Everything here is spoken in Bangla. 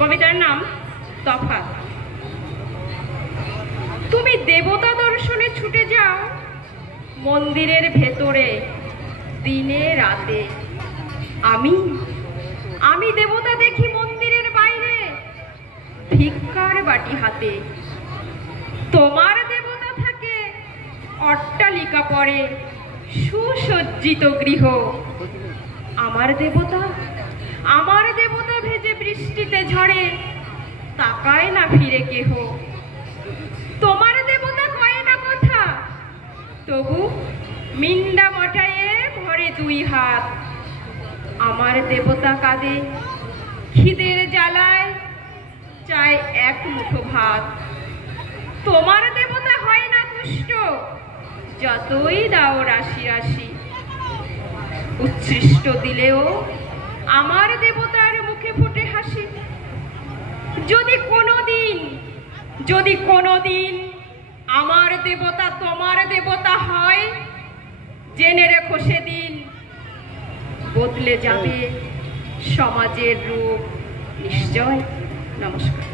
কবিতার নাম তফাৎ। তুমি দেবতা দর্শনে ছুটে যাও মন্দিরের ভেতরে দিনে রাতে, আমি দেবতা দেখি মন্দিরের বাইরে ভিক্ষার বাটি হাতে। তোমার দেবতা থাকে অট্টালিকা পরে সুসজ্জিত গৃহ, আমার দেবতা ভেজে বৃষ্টিতে ঝড়ে তাকায় না ফিরে কেহ। তোমার দেবতা কয় না কথা, তবু মিন্ডা মটায়ে ভরে দুই হাত। আমার দেবতা কাঁদে খিদের জ্বালায় চায় এক মুঠো ভাত। তোমার দেবতা হয় না তুষ্ট, যতই দাও রাশি রাশি। উচ্ছিষ্ট দিলেও আমার দেবতার মুখে ফুটে হাসি। যদি কোনোদিন আমার দেবতা তোমার দেবতা হয়, জেনে রেখো সেদিন বদলে যাবে সমাজের রূপ নিশ্চয়। নমস্কার।